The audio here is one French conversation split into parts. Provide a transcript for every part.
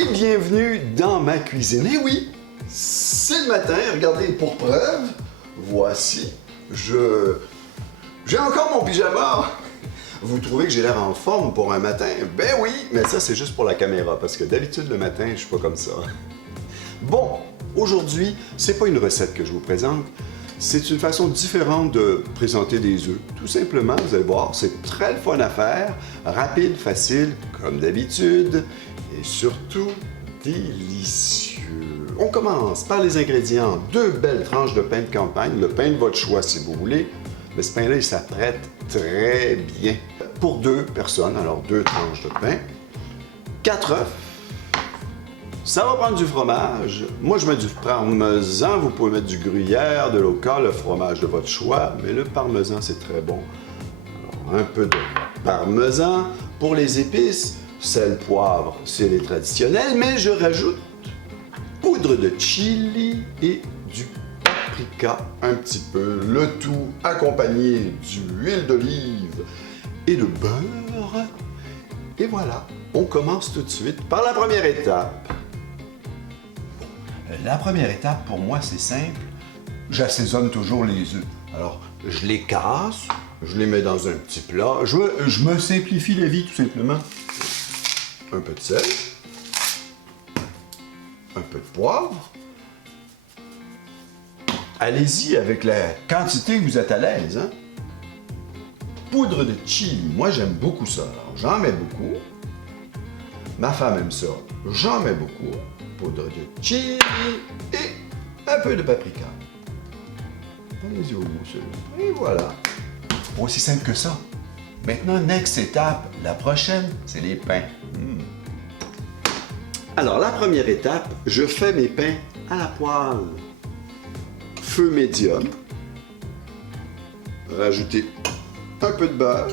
et bienvenue dans ma cuisine. Et oui, c'est le matin, regardez pour preuve, voici, j'ai encore mon pyjama. Vous trouvez que j'ai l'air en forme pour un matin? Ben oui, mais ça c'est juste pour la caméra, parce que d'habitude le matin, je suis pas comme ça. Bon, aujourd'hui, c'est pas une recette que je vous présente, c'est une façon différente de présenter des œufs. Tout simplement, vous allez voir, c'est très le fun à faire, rapide, facile, comme d'habitude, et surtout délicieux. On commence par les ingrédients. 2 belles tranches de pain de campagne, le pain de votre choix si vous voulez, mais ce pain-là, il s'apprête très bien. Pour 2 personnes, alors 2 tranches de pain, 4 œufs. Ça va prendre du fromage. Moi, je mets du parmesan. Vous pouvez mettre du gruyère, de l'oca, le fromage de votre choix, mais le parmesan, c'est très bon. Alors, un peu de parmesan. Pour les épices, sel, poivre, c'est les traditionnels, mais je rajoute poudre de chili et du paprika un petit peu. Le tout accompagné d'huile d'olive et de beurre. Et voilà, on commence tout de suite par la première étape. La première étape, pour moi, c'est simple. J'assaisonne toujours les œufs. Alors, je les casse, je les mets dans un petit plat. Je me simplifie la vie, tout simplement. Un peu de sel, un peu de poivre. Allez-y avec la quantité que vous êtes à l'aise, hein? Poudre de chili, moi j'aime beaucoup ça. Alors, j'en mets beaucoup. Ma femme aime ça, j'en mets beaucoup. Poudre de chili et un peu de paprika. Allez-y au goût, celui-là. Et voilà. Aussi simple que ça. Maintenant, next étape, la prochaine, c'est les pains. Alors, la première étape, je fais mes pains à la poêle. Feu médium. Rajoutez un peu de beurre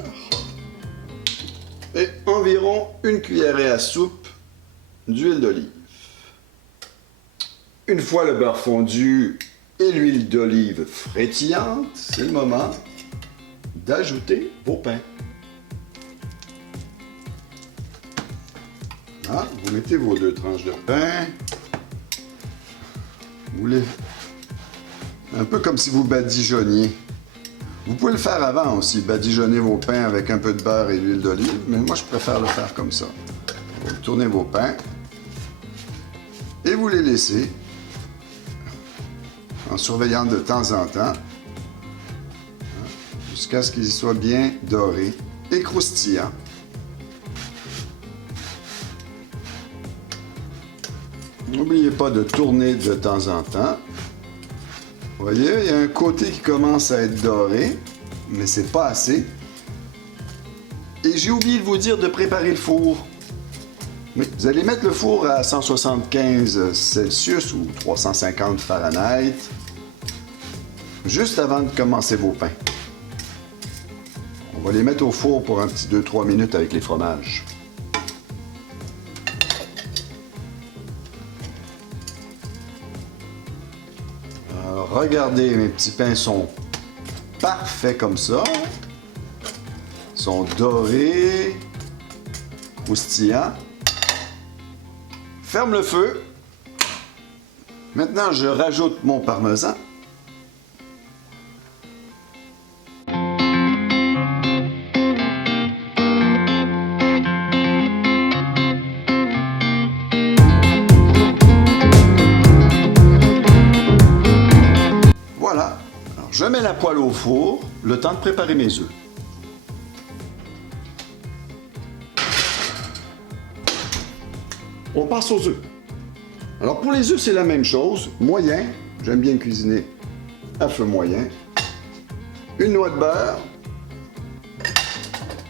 et environ 1 cuillerée à soupe d'huile d'olive. Une fois le beurre fondu et l'huile d'olive frétillante, c'est le moment d'ajouter vos pains. Ah, vous mettez vos 2 tranches de pain. Vous les... Un peu comme si vous badigeonniez. Vous pouvez le faire avant aussi, badigeonner vos pains avec un peu de beurre et l'huile d'olive, mais moi je préfère le faire comme ça. Vous tournez vos pains et vous les laissez en surveillant de temps en temps jusqu'à ce qu'ils soient bien dorés et croustillants. N'oubliez pas de tourner de temps en temps. Vous voyez, il y a un côté qui commence à être doré, mais c'est pas assez. Et j'ai oublié de vous dire de préparer le four. Oui, vous allez mettre le four à 175 Celsius ou 350 Fahrenheit, juste avant de commencer vos pains. On va les mettre au four pour un petit 2-3 minutes avec les fromages. Alors, regardez, mes petits pains sont parfaits comme ça. Ils sont dorés, croustillants. Ferme le feu. Maintenant, je rajoute mon parmesan. Voilà. Alors, je mets la poêle au four, le temps de préparer mes œufs. On passe aux œufs. Alors pour les œufs, c'est la même chose. Moyen, j'aime bien cuisiner à feu moyen. Une noix de beurre.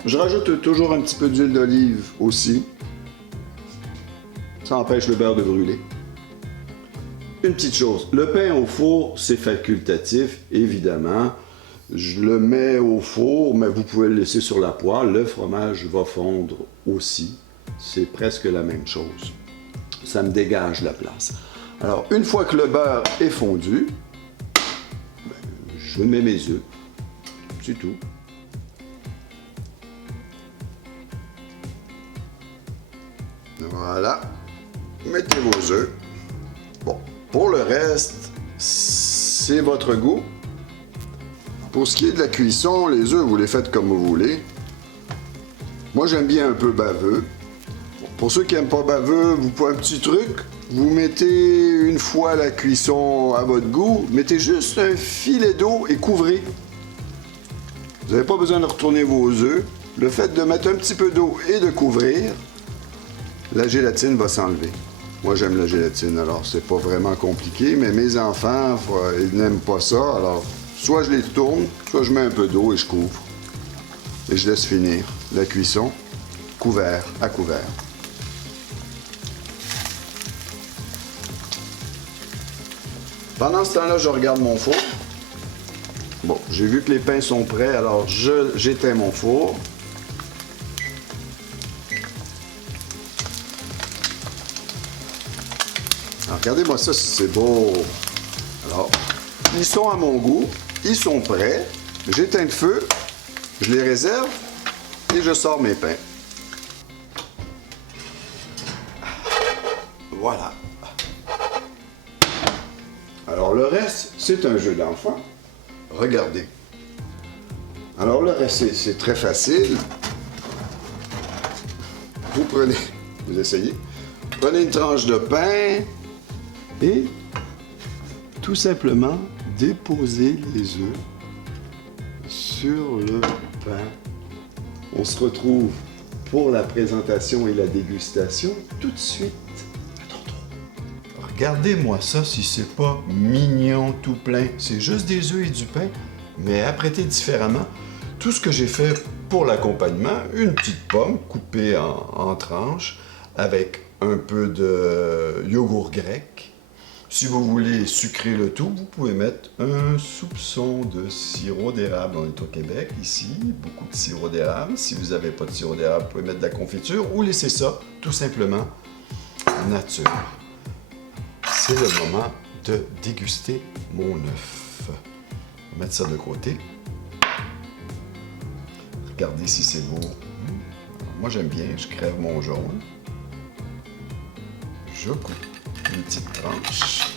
Je rajoute toujours un petit peu d'huile d'olive aussi. Ça empêche le beurre de brûler. Une petite chose, le pain au four, c'est facultatif, évidemment. Je le mets au four, mais vous pouvez le laisser sur la poêle. Le fromage va fondre aussi. C'est presque la même chose. Ça me dégage la place. Alors, une fois que le beurre est fondu, je mets mes œufs. C'est tout. Voilà. mettez vos œufs. Bon, pour le reste, c'est votre goût. Pour ce qui est de la cuisson, les œufs, vous les faites comme vous voulez. Moi, j'aime bien un peu baveux. Pour ceux qui n'aiment pas baveux, vous pouvez un petit truc. Vous mettez une fois la cuisson à votre goût, mettez juste un filet d'eau et couvrez. Vous n'avez pas besoin de retourner vos œufs. Le fait de mettre un petit peu d'eau et de couvrir, la gélatine va s'enlever. Moi, j'aime la gélatine, alors c'est pas vraiment compliqué, mais mes enfants, ils n'aiment pas ça, alors soit je les tourne, soit je mets un peu d'eau et je couvre. Et je laisse finir la cuisson, couvert à couvert. Pendant ce temps-là, je regarde mon four. Bon, j'ai vu que les pains sont prêts, alors j'éteins mon four. Alors, regardez-moi ça, si c'est beau. Alors, ils sont à mon goût, ils sont prêts. J'éteins le feu, je les réserve et je sors mes pains. Voilà. Alors, le reste, c'est un jeu d'enfant. Regardez. Alors, le reste, c'est très facile. Vous essayez. Prenez une tranche de pain et tout simplement déposez les œufs sur le pain. On se retrouve pour la présentation et la dégustation tout de suite. Regardez-moi ça si c'est pas mignon tout plein. C'est juste des œufs et du pain, mais apprêté différemment. Tout ce que j'ai fait pour l'accompagnement, une petite pomme coupée en tranches avec un peu de yogourt grec. Si vous voulez sucrer le tout, vous pouvez mettre un soupçon de sirop d'érable. On est au Québec ici, beaucoup de sirop d'érable. Si vous n'avez pas de sirop d'érable, vous pouvez mettre de la confiture ou laisser ça tout simplement nature. C'est le moment de déguster mon œuf. On va mettre ça de côté. Regardez si c'est beau. Moi, j'aime bien. Je crève mon jaune. Je coupe une petite tranche.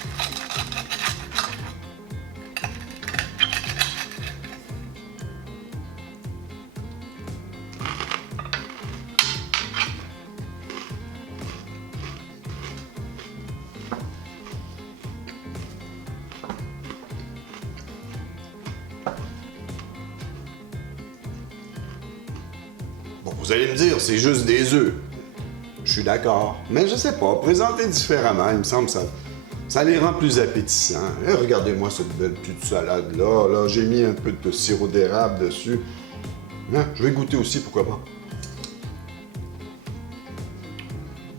Bon, vous allez me dire, c'est juste des œufs. Je suis d'accord. Mais je sais pas, présenté différemment, il me semble que ça les rend plus appétissants. Et regardez-moi cette belle petite salade-là. Là, j'ai mis un peu de sirop d'érable dessus. Hein, je vais goûter aussi, pourquoi pas.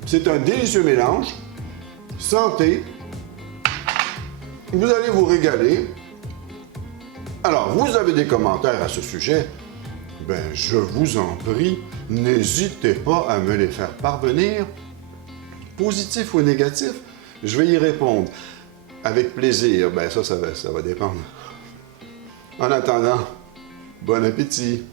C'est un délicieux mélange. Santé. Vous allez vous régaler. Alors, vous avez des commentaires à ce sujet? Ben, je vous en prie, n'hésitez pas à me les faire parvenir, positif ou négatif, je vais y répondre. Avec plaisir, ben ça va dépendre. En attendant, bon appétit!